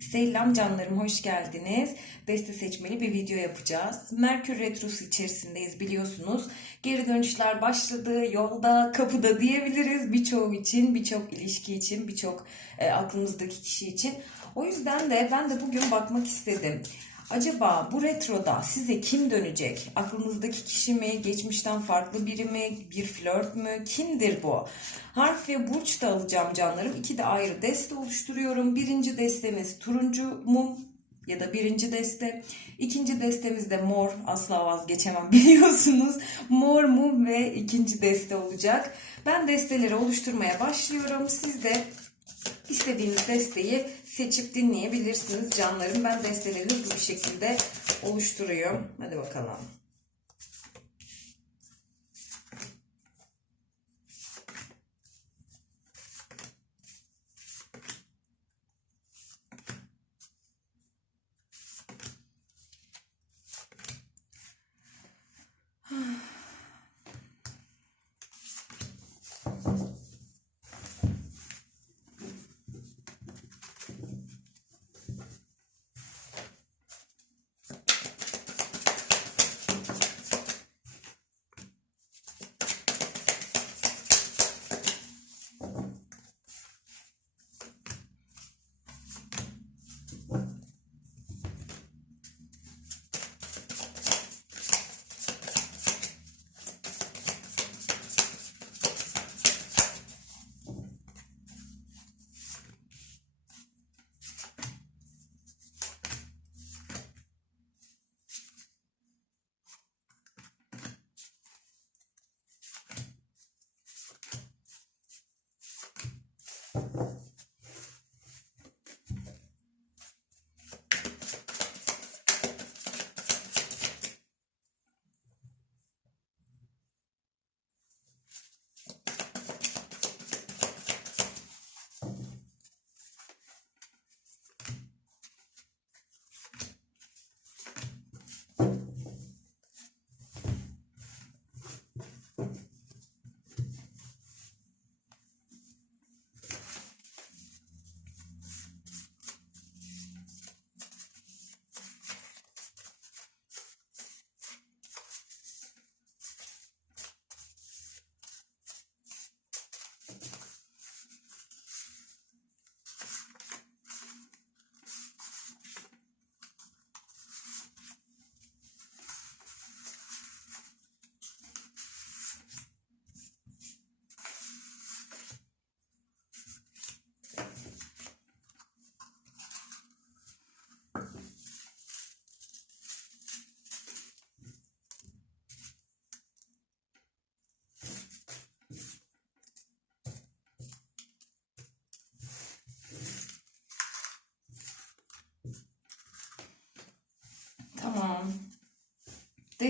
Selam canlarım hoş geldiniz. Deste seçmeli bir video yapacağız. Merkür Retrosu içerisindeyiz biliyorsunuz. Geri dönüşler başladı, yolda, kapıda diyebiliriz. Birçoğu için, birçok ilişki için, birçok e, aklımızdaki kişi için. O yüzden de ben de bugün bakmak istedim. Acaba bu retroda size kim dönecek? Aklınızdaki kişi mi? Geçmişten farklı biri mi? Bir flört mü? Kimdir bu? Harf ve burç da alacağım canlarım. İki de ayrı deste oluşturuyorum. Birinci destemiz turuncu mum ya da birinci deste. İkinci destemiz de mor. Asla vazgeçemem biliyorsunuz. Mor mum ve ikinci deste olacak. Ben desteleri oluşturmaya başlıyorum. Siz de İstediğiniz desteği seçip dinleyebilirsiniz canlarım. Ben desteleri hızlı bir şekilde oluşturuyorum. Hadi bakalım.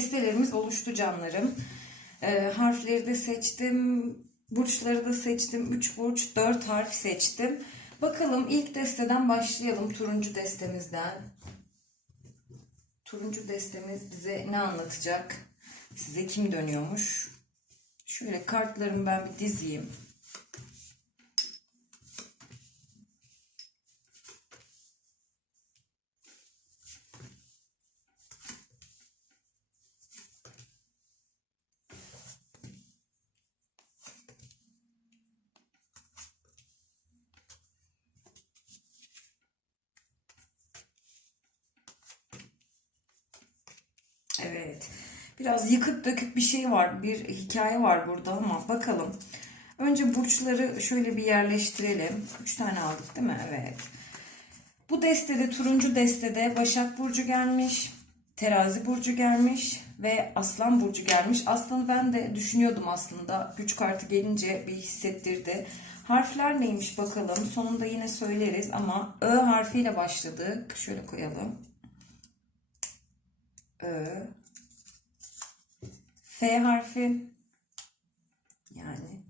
Destelerimiz oluştu canlarım. Ee, harfleri de seçtim. Burçları da seçtim. 3 burç, 4 harf seçtim. Bakalım ilk desteden başlayalım. Turuncu destemizden. Turuncu destemiz bize ne anlatacak? Size kim dönüyormuş? Şöyle kartlarımı ben bir dizeyim. Evet. Biraz yıkık dökük bir şey var. Bir hikaye var burada ama bakalım. Önce burçları şöyle bir yerleştirelim. Üç tane aldık değil mi? Evet. Bu destede turuncu destede Başak Burcu gelmiş. Terazi Burcu gelmiş ve Aslan Burcu gelmiş. Aslında ben de düşünüyordum aslında. Güç kartı gelince bir hissettirdi. Harfler neymiş bakalım. Sonunda yine söyleriz ama Ö harfiyle başladık. Şöyle koyalım. Ö. F harfi. Yani.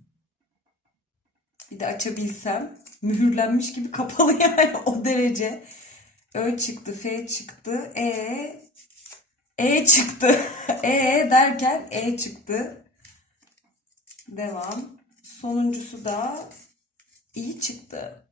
Bir de açabilsem. Mühürlenmiş gibi kapalı yani o derece. Ö çıktı, F çıktı, E. E çıktı. E derken E çıktı. Devam. Sonuncusu da İ çıktı.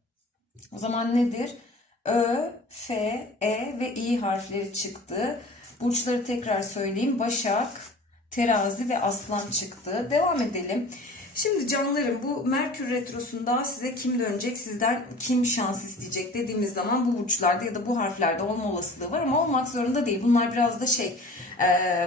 O zaman nedir? Ö, F, E ve İ harfleri çıktı. Burçları tekrar söyleyeyim. Başak, Terazi ve Aslan çıktı. Devam edelim. Şimdi canlarım bu Merkür Retrosu'nda size kim dönecek, sizden kim şans isteyecek dediğimiz zaman bu burçlarda ya da bu harflerde olma olasılığı var ama olmak zorunda değil. Bunlar biraz da şey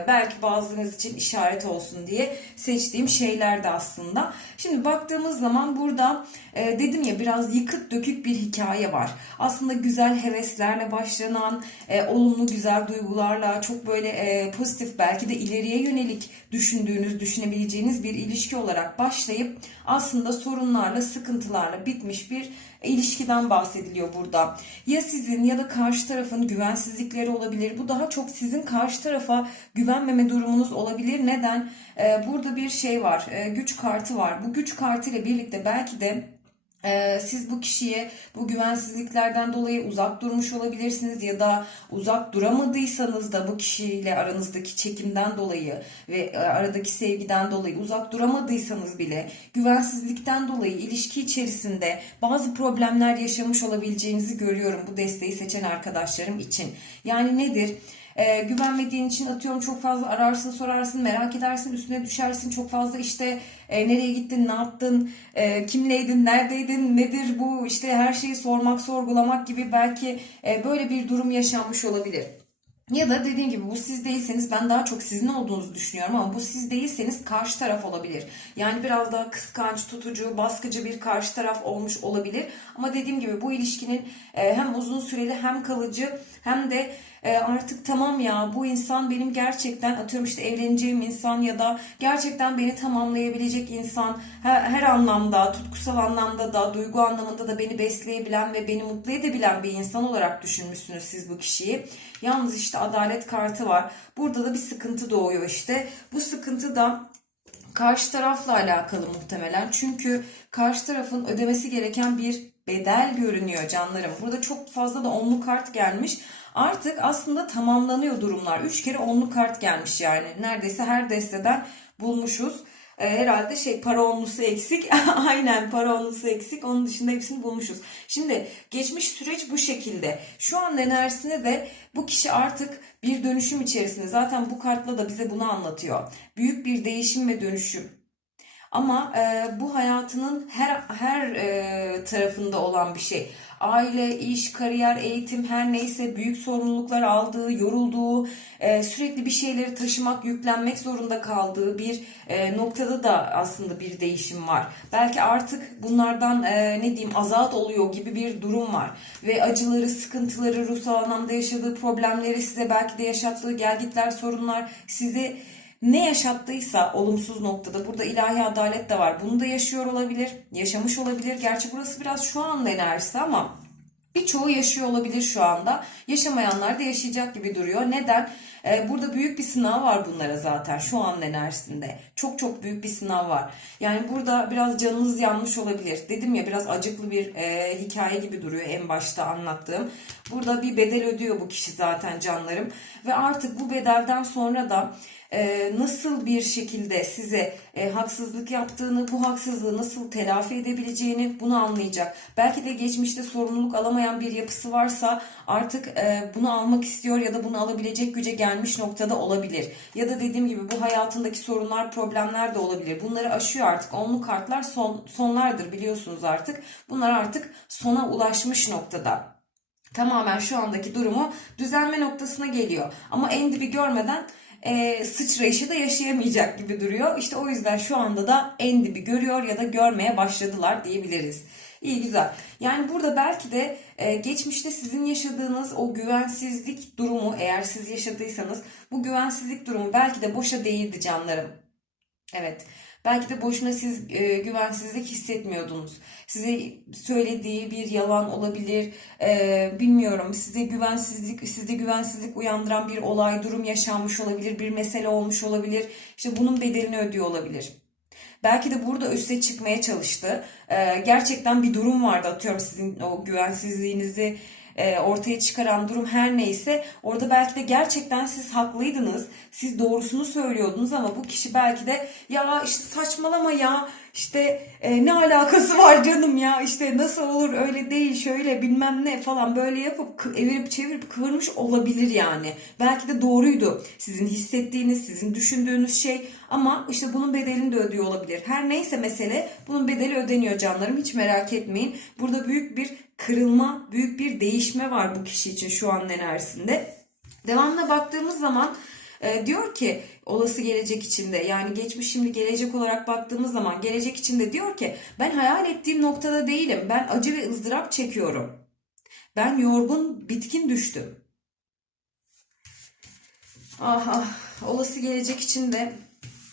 belki bazılarınız için işaret olsun diye seçtiğim şeyler de aslında. Şimdi baktığımız zaman burada e, dedim ya biraz yıkık dökük bir hikaye var. Aslında güzel heveslerle başlanan, e, olumlu güzel duygularla çok böyle e, pozitif belki de ileriye yönelik düşündüğünüz, düşünebileceğiniz bir ilişki olarak başlayıp aslında sorunlarla, sıkıntılarla bitmiş bir ilişkiden bahsediliyor burada. Ya sizin ya da karşı tarafın güvensizlikleri olabilir. Bu daha çok sizin karşı tarafa güvenmeme durumunuz olabilir. Neden? Ee, burada bir şey var. Ee, güç kartı var. Bu güç kartı ile birlikte belki de siz bu kişiye bu güvensizliklerden dolayı uzak durmuş olabilirsiniz ya da uzak duramadıysanız da bu kişiyle aranızdaki çekimden dolayı ve e, aradaki sevgiden dolayı uzak duramadıysanız bile güvensizlikten dolayı ilişki içerisinde bazı problemler yaşamış olabileceğinizi görüyorum bu desteği seçen arkadaşlarım için. Yani nedir? Ee, güvenmediğin için atıyorum çok fazla ararsın sorarsın merak edersin üstüne düşersin çok fazla işte e, nereye gittin ne yaptın e, kimleydin neredeydin nedir bu işte her şeyi sormak sorgulamak gibi belki e, böyle bir durum yaşanmış olabilir. Ya da dediğim gibi bu siz değilseniz ben daha çok sizin olduğunuzu düşünüyorum ama bu siz değilseniz karşı taraf olabilir. Yani biraz daha kıskanç, tutucu, baskıcı bir karşı taraf olmuş olabilir. Ama dediğim gibi bu ilişkinin e, hem uzun süreli hem kalıcı hem de e, artık tamam ya bu insan benim gerçekten atıyorum işte evleneceğim insan ya da gerçekten beni tamamlayabilecek insan her, her anlamda tutkusal anlamda da duygu anlamında da beni besleyebilen ve beni mutlu edebilen bir insan olarak düşünmüşsünüz siz bu kişiyi. Yalnız işte adalet kartı var. Burada da bir sıkıntı doğuyor işte. Bu sıkıntı da karşı tarafla alakalı muhtemelen. Çünkü karşı tarafın ödemesi gereken bir bedel görünüyor canlarım. Burada çok fazla da onlu kart gelmiş. Artık aslında tamamlanıyor durumlar. Üç kere onlu kart gelmiş yani. Neredeyse her desteden bulmuşuz. Ee, herhalde şey para onlusu eksik. Aynen para onlusu eksik. Onun dışında hepsini bulmuşuz. Şimdi geçmiş süreç bu şekilde. Şu an enerjisine de bu kişi artık bir dönüşüm içerisinde. Zaten bu kartla da bize bunu anlatıyor. Büyük bir değişim ve dönüşüm. Ama e, bu hayatının her her e, tarafında olan bir şey. Aile, iş, kariyer, eğitim her neyse büyük sorumluluklar aldığı, yorulduğu, e, sürekli bir şeyleri taşımak, yüklenmek zorunda kaldığı bir e, noktada da aslında bir değişim var. Belki artık bunlardan e, ne diyeyim azat oluyor gibi bir durum var. Ve acıları, sıkıntıları, ruhsal anlamda yaşadığı problemleri size belki de yaşattığı gelgitler, sorunlar sizi ne yaşattıysa olumsuz noktada burada ilahi adalet de var. Bunu da yaşıyor olabilir, yaşamış olabilir. Gerçi burası biraz şu an enerjisi ama birçoğu yaşıyor olabilir şu anda. Yaşamayanlar da yaşayacak gibi duruyor. Neden? Ee, burada büyük bir sınav var bunlara zaten şu an enerjisinde. Çok çok büyük bir sınav var. Yani burada biraz canınız yanmış olabilir. Dedim ya biraz acıklı bir e, hikaye gibi duruyor en başta anlattığım. Burada bir bedel ödüyor bu kişi zaten canlarım. Ve artık bu bedelden sonra da e, nasıl bir şekilde size e, haksızlık yaptığını, bu haksızlığı nasıl telafi edebileceğini bunu anlayacak. Belki de geçmişte sorumluluk alamayan bir yapısı varsa artık e, bunu almak istiyor ya da bunu alabilecek güce gelmiş noktada olabilir. Ya da dediğim gibi bu hayatındaki sorunlar, problemler de olabilir. Bunları aşıyor artık. Onlu kartlar son, sonlardır biliyorsunuz artık. Bunlar artık sona ulaşmış noktada tamamen şu andaki durumu düzelme noktasına geliyor. Ama en dibi görmeden e, sıçrayışı da yaşayamayacak gibi duruyor. İşte o yüzden şu anda da en dibi görüyor ya da görmeye başladılar diyebiliriz. İyi güzel. Yani burada belki de e, geçmişte sizin yaşadığınız o güvensizlik durumu eğer siz yaşadıysanız bu güvensizlik durumu belki de boşa değildi canlarım. Evet. Belki de boşuna siz e, güvensizlik hissetmiyordunuz. Size söylediği bir yalan olabilir. E, bilmiyorum. Size güvensizlik, sizde güvensizlik uyandıran bir olay, durum yaşanmış olabilir, bir mesele olmuş olabilir. İşte bunun bedelini ödüyor olabilir. Belki de burada üste çıkmaya çalıştı. E, gerçekten bir durum vardı. Atıyorum sizin o güvensizliğinizi e, ortaya çıkaran durum her neyse orada belki de gerçekten siz haklıydınız. Siz doğrusunu söylüyordunuz ama bu kişi belki de ya işte saçmalama ya işte e, ne alakası var canım ya işte nasıl olur öyle değil şöyle bilmem ne falan böyle yapıp evirip çevirip kıvırmış olabilir yani. Belki de doğruydu sizin hissettiğiniz, sizin düşündüğünüz şey ama işte bunun bedelini de ödüyor olabilir. Her neyse mesele bunun bedeli ödeniyor canlarım hiç merak etmeyin. Burada büyük bir kırılma, büyük bir değişme var bu kişi için şu an enerjisinde. Devamına baktığımız zaman e, diyor ki olası gelecek içinde yani geçmiş şimdi gelecek olarak baktığımız zaman gelecek içinde diyor ki ben hayal ettiğim noktada değilim. Ben acı ve ızdırap çekiyorum. Ben yorgun, bitkin düştüm. Ah ah olası gelecek için de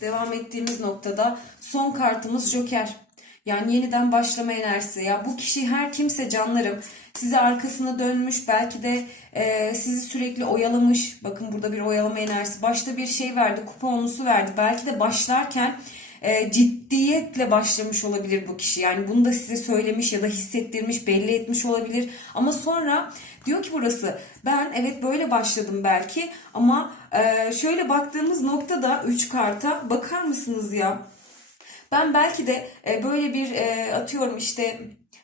devam ettiğimiz noktada son kartımız Joker. Yani yeniden başlama enerjisi. Ya bu kişi her kimse canlarım size arkasına dönmüş belki de e, sizi sürekli oyalamış. Bakın burada bir oyalama enerjisi. Başta bir şey verdi kuponlusu verdi. Belki de başlarken e, ciddiyetle başlamış olabilir bu kişi. Yani bunu da size söylemiş ya da hissettirmiş, belli etmiş olabilir. Ama sonra diyor ki burası ben evet böyle başladım belki ama e, şöyle baktığımız noktada 3 karta bakar mısınız ya? Ben belki de e, böyle bir e, atıyorum işte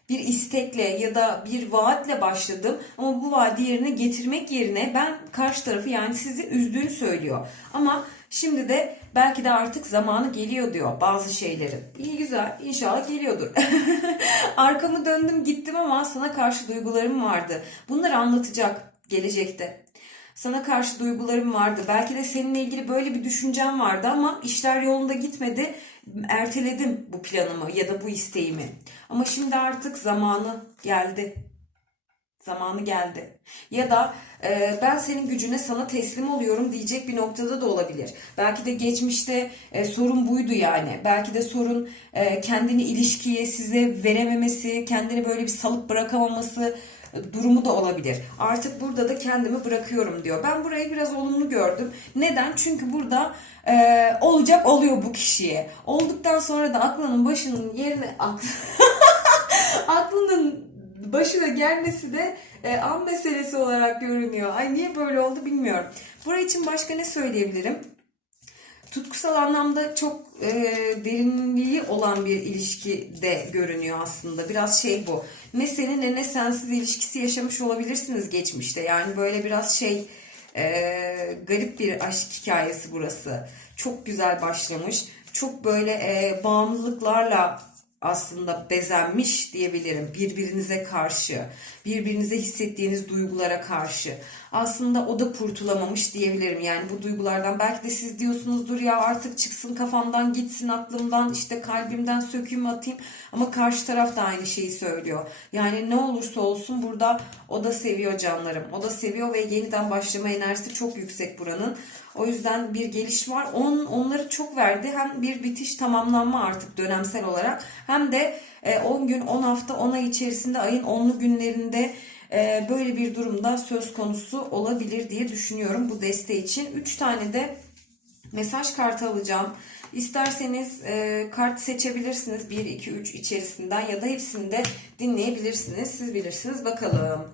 bir istekle ya da bir vaatle başladım ama bu vaadi yerine getirmek yerine ben karşı tarafı yani sizi üzdüğünü söylüyor. Ama şimdi de belki de artık zamanı geliyor diyor bazı şeylerin. İyi güzel inşallah geliyordur. Arkamı döndüm gittim ama sana karşı duygularım vardı. Bunları anlatacak gelecekte. Sana karşı duygularım vardı. Belki de seninle ilgili böyle bir düşüncem vardı ama işler yolunda gitmedi. Erteledim bu planımı ya da bu isteğimi. Ama şimdi artık zamanı geldi. Zamanı geldi. Ya da e, ben senin gücüne sana teslim oluyorum diyecek bir noktada da olabilir. Belki de geçmişte e, sorun buydu yani. Belki de sorun e, kendini ilişkiye size verememesi, kendini böyle bir salıp bırakamaması durumu da olabilir. Artık burada da kendimi bırakıyorum diyor. Ben burayı biraz olumlu gördüm. Neden? Çünkü burada e, olacak oluyor bu kişiye. Olduktan sonra da aklının başının yerine aklının başına gelmesi de e, an meselesi olarak görünüyor. Ay niye böyle oldu bilmiyorum. Burası için başka ne söyleyebilirim? Tutkusal anlamda çok e, derinliği olan bir ilişki de görünüyor aslında. Biraz şey bu. Ne seninle ne sensiz ilişkisi yaşamış olabilirsiniz geçmişte. Yani böyle biraz şey e, garip bir aşk hikayesi burası. Çok güzel başlamış. Çok böyle e, bağımlılıklarla aslında bezenmiş diyebilirim birbirinize karşı, birbirinize hissettiğiniz duygulara karşı. Aslında o da kurtulamamış diyebilirim. Yani bu duygulardan belki de siz diyorsunuzdur ya artık çıksın kafamdan gitsin aklımdan işte kalbimden sökeyim atayım ama karşı taraf da aynı şeyi söylüyor. Yani ne olursa olsun burada o da seviyor canlarım. O da seviyor ve yeniden başlama enerjisi çok yüksek buranın. O yüzden bir geliş var. On, onları çok verdi. Hem bir bitiş tamamlanma artık dönemsel olarak hem de 10 gün, 10 hafta, 10 ay içerisinde ayın 10'lu günlerinde e, böyle bir durumda söz konusu olabilir diye düşünüyorum bu deste için. 3 tane de mesaj kartı alacağım. İsterseniz e, kart seçebilirsiniz 1, 2, 3 içerisinden ya da hepsini de dinleyebilirsiniz. Siz bilirsiniz bakalım.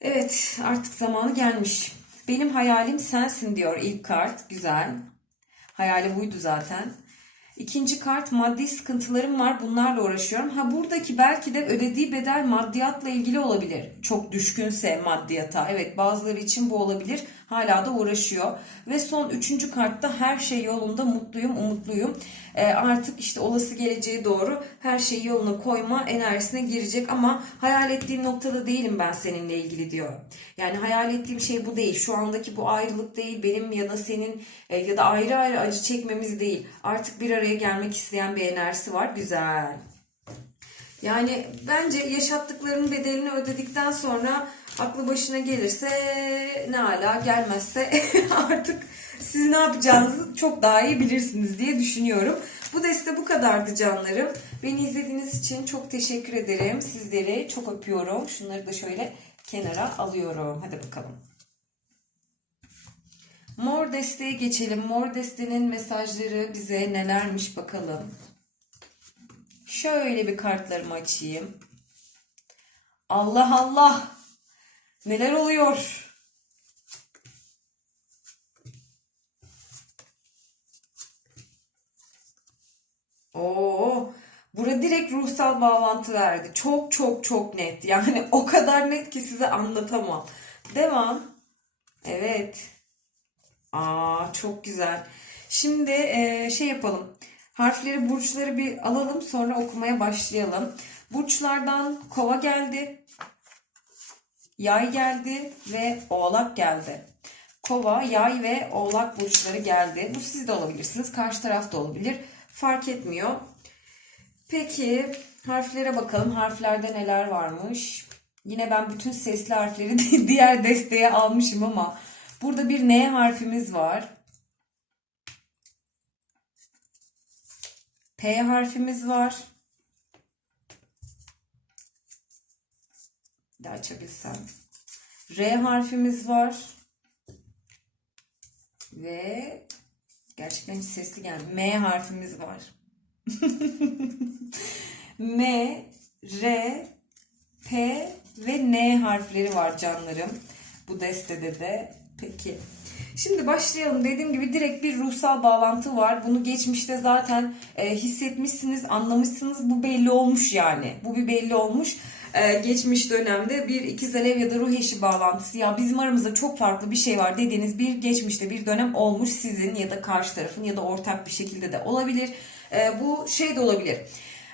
Evet artık zamanı gelmiş. Benim hayalim sensin diyor ilk kart. Güzel. Hayali buydu zaten. İkinci kart maddi sıkıntılarım var bunlarla uğraşıyorum. Ha buradaki belki de ödediği bedel maddiyatla ilgili olabilir. Çok düşkünse maddiyata. Evet bazıları için bu olabilir. Hala da uğraşıyor. Ve son üçüncü kartta her şey yolunda mutluyum umutluyum. Ee, artık işte olası geleceğe doğru her şeyi yoluna koyma enerjisine girecek. Ama hayal ettiğim noktada değilim ben seninle ilgili diyor. Yani hayal ettiğim şey bu değil. Şu andaki bu ayrılık değil. Benim ya da senin e, ya da ayrı ayrı acı çekmemiz değil. Artık bir araya gelmek isteyen bir enerjisi var. Güzel. Yani bence yaşattıklarının bedelini ödedikten sonra aklı başına gelirse ne ala gelmezse artık siz ne yapacağınızı çok daha iyi bilirsiniz diye düşünüyorum. Bu deste bu kadardı canlarım. Beni izlediğiniz için çok teşekkür ederim. Sizleri çok öpüyorum. Şunları da şöyle kenara alıyorum. Hadi bakalım. Mor desteğe geçelim. Mor destenin mesajları bize nelermiş bakalım. Şöyle bir kartlarımı açayım. Allah Allah. Neler oluyor? Oo, bura direkt ruhsal bağlantı verdi. Çok çok çok net. Yani o kadar net ki size anlatamam. Devam. Evet. Aa, çok güzel. Şimdi e, şey yapalım. Harfleri, burçları bir alalım sonra okumaya başlayalım. Burçlardan kova geldi. Yay geldi ve oğlak geldi. Kova, yay ve oğlak burçları geldi. Bu siz de olabilirsiniz. Karşı taraf da olabilir. Fark etmiyor. Peki harflere bakalım. Harflerde neler varmış? Yine ben bütün sesli harfleri diğer desteğe almışım ama burada bir N harfimiz var. P harfimiz var. Daha açabilsem. R harfimiz var. Ve gerçekten hiç sesli geldi. M harfimiz var. M, R, P ve N harfleri var canlarım. Bu destede de. Peki. Şimdi başlayalım. Dediğim gibi direkt bir ruhsal bağlantı var. Bunu geçmişte zaten e, hissetmişsiniz, anlamışsınız. Bu belli olmuş yani. Bu bir belli olmuş. E, geçmiş dönemde bir ikiz alev ya da ruh eşi bağlantısı. Ya bizim aramızda çok farklı bir şey var dediğiniz bir geçmişte bir dönem olmuş sizin ya da karşı tarafın ya da ortak bir şekilde de olabilir. E, bu şey de olabilir.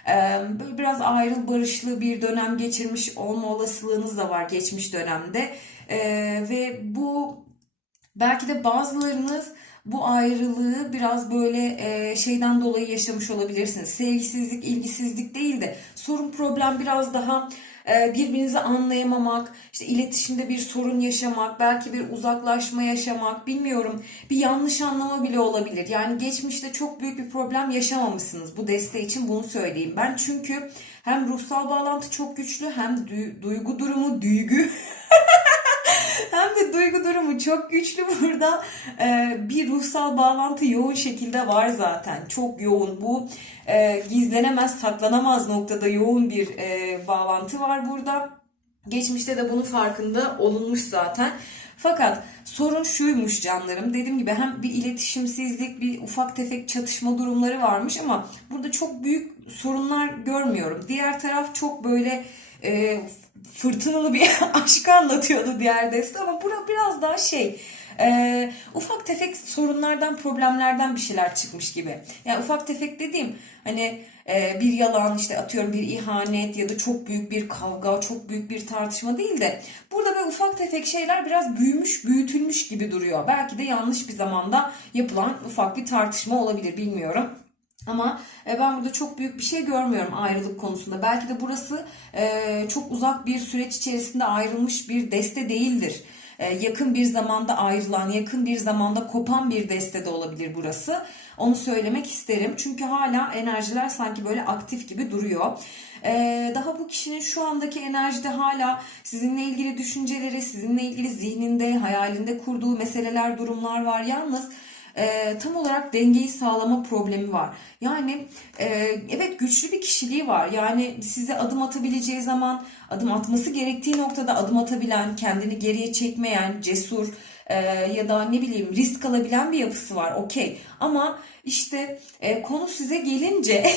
Ee, böyle biraz ayrıl barışlı bir dönem geçirmiş olma olasılığınız da var geçmiş dönemde. Ee, ve bu belki de bazılarınız bu ayrılığı biraz böyle e, şeyden dolayı yaşamış olabilirsiniz. Sevgisizlik, ilgisizlik değil de sorun problem biraz daha e, birbirinizi anlayamamak, işte iletişimde bir sorun yaşamak, belki bir uzaklaşma yaşamak, bilmiyorum. Bir yanlış anlama bile olabilir. Yani geçmişte çok büyük bir problem yaşamamışsınız. Bu desteği için bunu söyleyeyim ben. Çünkü hem ruhsal bağlantı çok güçlü hem du- duygu durumu, duygu hem de duygu durumu çok güçlü burada. Ee, bir ruhsal bağlantı yoğun şekilde var zaten. Çok yoğun. Bu e, gizlenemez, saklanamaz noktada yoğun bir e, bağlantı var burada. Geçmişte de bunun farkında olunmuş zaten. Fakat sorun şuymuş canlarım. Dediğim gibi hem bir iletişimsizlik, bir ufak tefek çatışma durumları varmış ama burada çok büyük sorunlar görmüyorum. Diğer taraf çok böyle e, fırtınalı bir aşk anlatıyordu diğer deste ama bura biraz daha şey e, ufak tefek sorunlardan problemlerden bir şeyler çıkmış gibi. Yani ufak tefek dediğim hani e, bir yalan işte atıyorum bir ihanet ya da çok büyük bir kavga çok büyük bir tartışma değil de burada böyle ufak tefek şeyler biraz büyümüş büyütülmüş gibi duruyor. Belki de yanlış bir zamanda yapılan ufak bir tartışma olabilir bilmiyorum. Ama e, ben burada çok büyük bir şey görmüyorum ayrılık konusunda. Belki de burası e, çok uzak bir süreç içerisinde ayrılmış bir deste değildir. E, yakın bir zamanda ayrılan, yakın bir zamanda kopan bir deste de olabilir burası. Onu söylemek isterim. Çünkü hala enerjiler sanki böyle aktif gibi duruyor. Daha bu kişinin şu andaki enerjide hala sizinle ilgili düşünceleri, sizinle ilgili zihninde, hayalinde kurduğu meseleler, durumlar var. Yalnız e, tam olarak dengeyi sağlama problemi var. Yani e, evet güçlü bir kişiliği var. Yani size adım atabileceği zaman adım atması gerektiği noktada adım atabilen, kendini geriye çekmeyen, cesur e, ya da ne bileyim risk alabilen bir yapısı var. Okey. Ama işte e, konu size gelince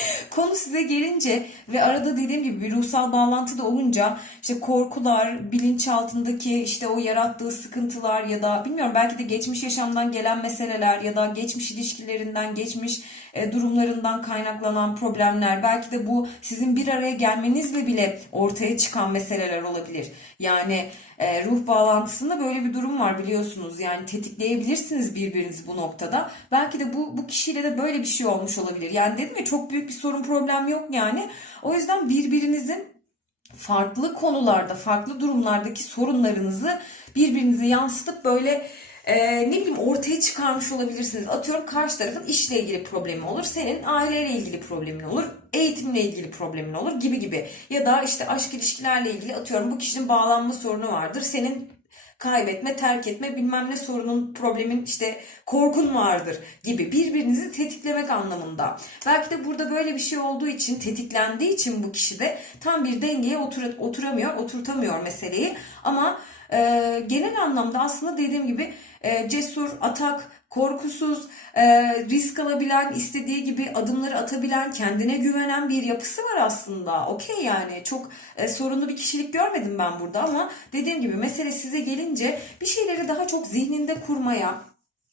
konu size gelince ve arada dediğim gibi bir ruhsal bağlantı da olunca işte korkular, bilinçaltındaki işte o yarattığı sıkıntılar ya da bilmiyorum belki de geçmiş yaşamdan gelen meseleler ya da geçmiş ilişkilerinden, geçmiş e, durumlarından kaynaklanan problemler belki de bu sizin bir araya gelmenizle bile ortaya çıkan meseleler olabilir. Yani e, ruh bağlantısında böyle bir durum var biliyorsunuz. Yani tetikleyebilirsiniz birbirinizi bu noktada. Belki de bu bu kişiyle de böyle bir şey olmuş olabilir. Yani dedim ya çok büyük bir sorun problem yok yani. O yüzden birbirinizin farklı konularda, farklı durumlardaki sorunlarınızı birbirinize yansıtıp böyle e, ne bileyim ortaya çıkarmış olabilirsiniz. Atıyorum karşı tarafın işle ilgili problemi olur, senin aileyle ilgili problemin olur, eğitimle ilgili problemin olur gibi gibi. Ya da işte aşk ilişkilerle ilgili atıyorum bu kişinin bağlanma sorunu vardır, senin kaybetme, terk etme, bilmem ne sorunun, problemin işte korkun vardır gibi birbirinizi tetiklemek anlamında. Belki de burada böyle bir şey olduğu için, tetiklendiği için bu kişi de tam bir dengeye otur oturamıyor, oturtamıyor meseleyi. Ama e, genel anlamda aslında dediğim gibi e, cesur, atak, korkusuz, e, risk alabilen, istediği gibi adımları atabilen, kendine güvenen bir yapısı var aslında. Okey yani çok e, sorunlu bir kişilik görmedim ben burada ama dediğim gibi mesele size gelince bir şeyleri daha çok zihninde kurmaya,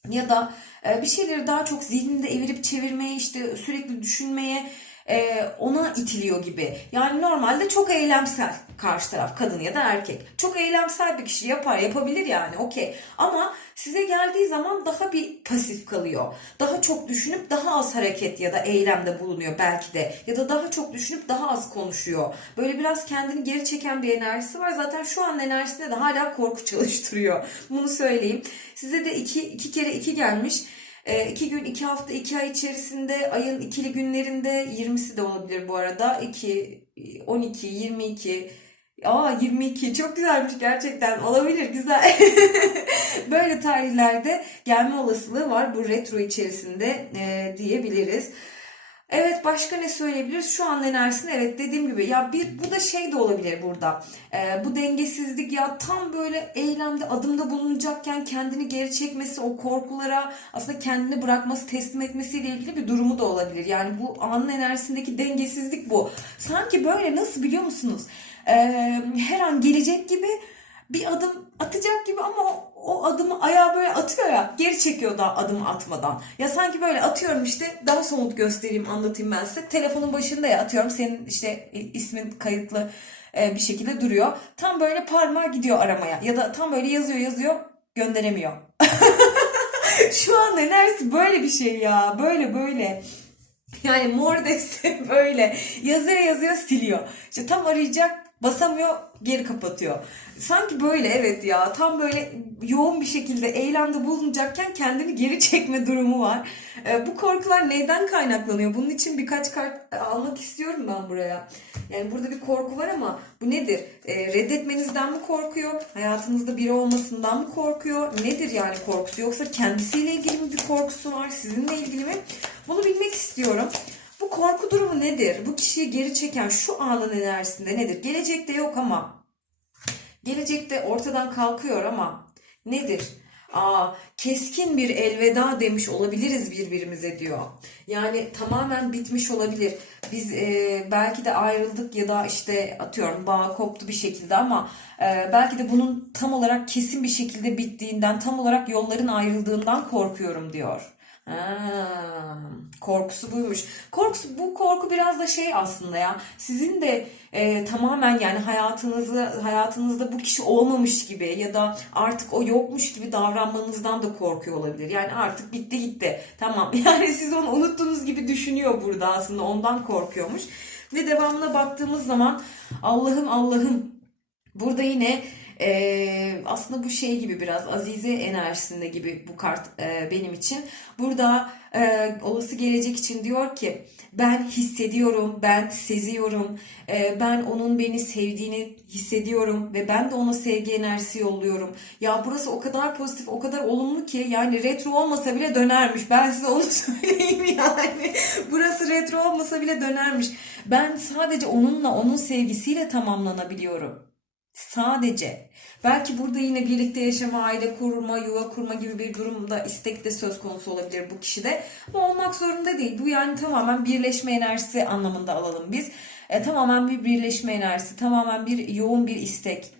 ya da e, bir şeyleri daha çok zihninde evirip çevirmeye işte sürekli düşünmeye e, ona itiliyor gibi. Yani normalde çok eylemsel karşı taraf kadın ya da erkek. Çok eylemsel bir kişi yapar yapabilir yani okey. Ama size geldiği zaman daha bir pasif kalıyor. Daha çok düşünüp daha az hareket ya da eylemde bulunuyor belki de. Ya da daha çok düşünüp daha az konuşuyor. Böyle biraz kendini geri çeken bir enerjisi var. Zaten şu an enerjisinde de hala korku çalıştırıyor. Bunu söyleyeyim. Size de iki, iki kere iki gelmiş. E, gün, iki hafta, iki ay içerisinde ayın ikili günlerinde 20'si de olabilir bu arada. 2, 12, 22, Aa 22 çok güzelmiş gerçekten olabilir güzel. Böyle tarihlerde gelme olasılığı var bu retro içerisinde e, diyebiliriz. Evet başka ne söyleyebiliriz? Şu an enerjisini evet dediğim gibi ya bir bu da şey de olabilir burada. Ee, bu dengesizlik ya tam böyle eylemde adımda bulunacakken kendini geri çekmesi o korkulara aslında kendini bırakması teslim etmesiyle ilgili bir durumu da olabilir. Yani bu anın enerjisindeki dengesizlik bu. Sanki böyle nasıl biliyor musunuz? Ee, her an gelecek gibi bir adım atacak gibi ama o, adımı ayağı böyle atıyor ya geri çekiyor daha adım atmadan. Ya sanki böyle atıyorum işte daha somut göstereyim anlatayım ben size. Telefonun başında ya atıyorum senin işte ismin kayıtlı e, bir şekilde duruyor. Tam böyle parmağı gidiyor aramaya ya da tam böyle yazıyor yazıyor gönderemiyor. Şu an enerjisi böyle bir şey ya böyle böyle. Yani mor deste böyle yazıyor yazıyor siliyor. İşte tam arayacak basamıyor geri kapatıyor. Sanki böyle evet ya tam böyle yoğun bir şekilde eylemde bulunacakken kendini geri çekme durumu var. E, bu korkular neyden kaynaklanıyor? Bunun için birkaç kart almak istiyorum ben buraya. Yani burada bir korku var ama bu nedir? E, reddetmenizden mi korkuyor? Hayatınızda biri olmasından mı korkuyor? Nedir yani korkusu? Yoksa kendisiyle ilgili mi bir korkusu var? Sizinle ilgili mi? Bunu bilmek istiyorum. Bu korku durumu nedir? Bu kişiyi geri çeken şu anın enerjisinde nedir? Gelecekte yok ama gelecekte ortadan kalkıyor ama nedir? Aa, keskin bir elveda demiş olabiliriz birbirimize diyor. Yani tamamen bitmiş olabilir. Biz e, belki de ayrıldık ya da işte atıyorum bağ koptu bir şekilde ama e, belki de bunun tam olarak kesin bir şekilde bittiğinden, tam olarak yolların ayrıldığından korkuyorum diyor. Korkusu buymuş. Korkusu bu korku biraz da şey aslında ya. Sizin de e, tamamen yani hayatınızı hayatınızda bu kişi olmamış gibi ya da artık o yokmuş gibi davranmanızdan da korkuyor olabilir. Yani artık bitti gitti. Tamam. Yani siz onu unuttuğunuz gibi düşünüyor burada aslında ondan korkuyormuş. Ve devamına baktığımız zaman Allah'ım Allah'ım burada yine ee, aslında bu şey gibi biraz Azize enerjisinde gibi bu kart e, benim için. Burada e, olası gelecek için diyor ki ben hissediyorum, ben seziyorum, e, ben onun beni sevdiğini hissediyorum ve ben de ona sevgi enerjisi yolluyorum. Ya burası o kadar pozitif, o kadar olumlu ki yani retro olmasa bile dönermiş. Ben size onu söyleyeyim yani. burası retro olmasa bile dönermiş. Ben sadece onunla, onun sevgisiyle tamamlanabiliyorum. Sadece. Belki burada yine birlikte yaşama, aile kurma, yuva kurma gibi bir durumda istek de söz konusu olabilir bu kişide. Ama olmak zorunda değil. Bu yani tamamen birleşme enerjisi anlamında alalım biz. E, tamamen bir birleşme enerjisi, tamamen bir yoğun bir istek.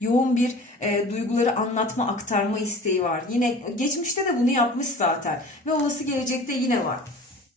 Yoğun bir e, duyguları anlatma, aktarma isteği var. Yine geçmişte de bunu yapmış zaten. Ve olası gelecekte yine var.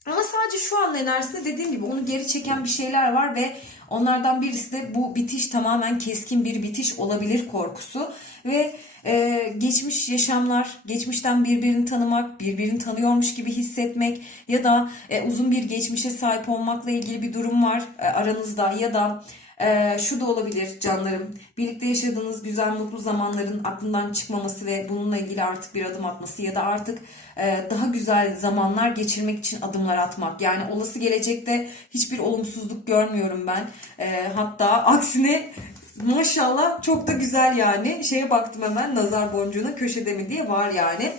Ama sadece şu an enerjisinde dediğim gibi onu geri çeken bir şeyler var ve onlardan birisi de bu bitiş tamamen keskin bir bitiş olabilir korkusu ve e, geçmiş yaşamlar, geçmişten birbirini tanımak, birbirini tanıyormuş gibi hissetmek ya da e, uzun bir geçmişe sahip olmakla ilgili bir durum var e, aranızda ya da ee, şu da olabilir canlarım. Birlikte yaşadığınız güzel mutlu zamanların aklından çıkmaması ve bununla ilgili artık bir adım atması ya da artık e, daha güzel zamanlar geçirmek için adımlar atmak. Yani olası gelecekte hiçbir olumsuzluk görmüyorum ben. E, hatta aksine maşallah çok da güzel yani. Şeye baktım hemen nazar boncuğuna köşede mi diye var yani.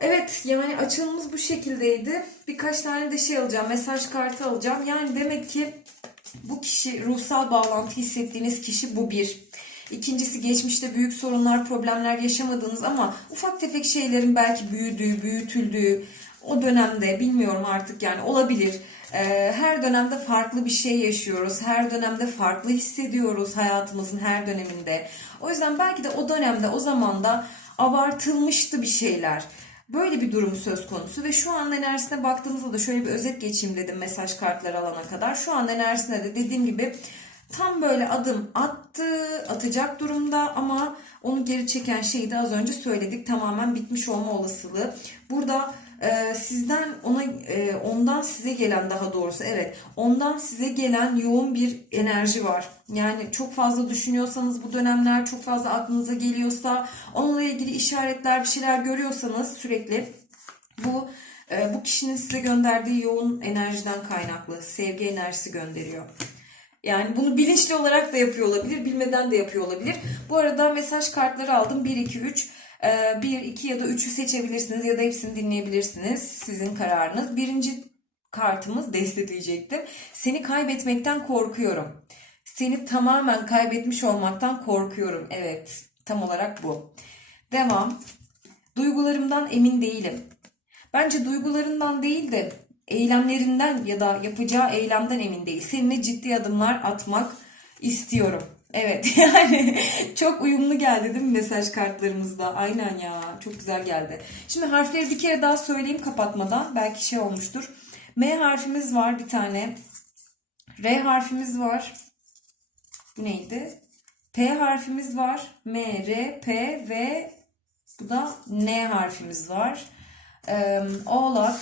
Evet yani açılımımız bu şekildeydi. Birkaç tane de şey alacağım. Mesaj kartı alacağım. Yani demek ki bu kişi ruhsal bağlantı hissettiğiniz kişi bu bir. İkincisi geçmişte büyük sorunlar, problemler yaşamadığınız ama ufak tefek şeylerin belki büyüdüğü, büyütüldüğü o dönemde bilmiyorum artık yani olabilir. Ee, her dönemde farklı bir şey yaşıyoruz. Her dönemde farklı hissediyoruz hayatımızın her döneminde. O yüzden belki de o dönemde, o zamanda abartılmıştı bir şeyler. Böyle bir durum söz konusu ve şu an enerjisine baktığımızda da şöyle bir özet geçeyim dedim mesaj kartları alana kadar. Şu an enerjisine de dediğim gibi tam böyle adım attı, atacak durumda ama onu geri çeken şeyi de az önce söyledik. Tamamen bitmiş olma olasılığı. Burada e, sizden ona e, ondan size gelen daha doğrusu evet ondan size gelen yoğun bir enerji var. Yani çok fazla düşünüyorsanız bu dönemler çok fazla aklınıza geliyorsa onunla ilgili işaretler bir şeyler görüyorsanız sürekli bu e, bu kişinin size gönderdiği yoğun enerjiden kaynaklı sevgi enerjisi gönderiyor. Yani bunu bilinçli olarak da yapıyor olabilir, bilmeden de yapıyor olabilir. Bu arada mesaj kartları aldım. 1, 2, 3. 1, 2 ya da 3'ü seçebilirsiniz ya da hepsini dinleyebilirsiniz. Sizin kararınız. Birinci kartımız destekleyecektim. Seni kaybetmekten korkuyorum. Seni tamamen kaybetmiş olmaktan korkuyorum. Evet, tam olarak bu. Devam. Duygularımdan emin değilim. Bence duygularından değil de eylemlerinden ya da yapacağı eylemden emin değil. Seninle ciddi adımlar atmak istiyorum. Evet yani çok uyumlu geldi değil mi mesaj kartlarımızda? Aynen ya çok güzel geldi. Şimdi harfleri bir kere daha söyleyeyim kapatmadan. Belki şey olmuştur. M harfimiz var bir tane. R harfimiz var. Bu neydi? P harfimiz var. M, R, P ve bu da N harfimiz var. Oğlak,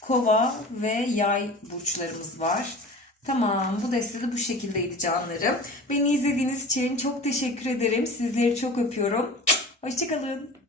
Kova ve Yay burçlarımız var. Tamam bu deste de bu şekildeydi canlarım. Beni izlediğiniz için çok teşekkür ederim. Sizleri çok öpüyorum. Hoşçakalın.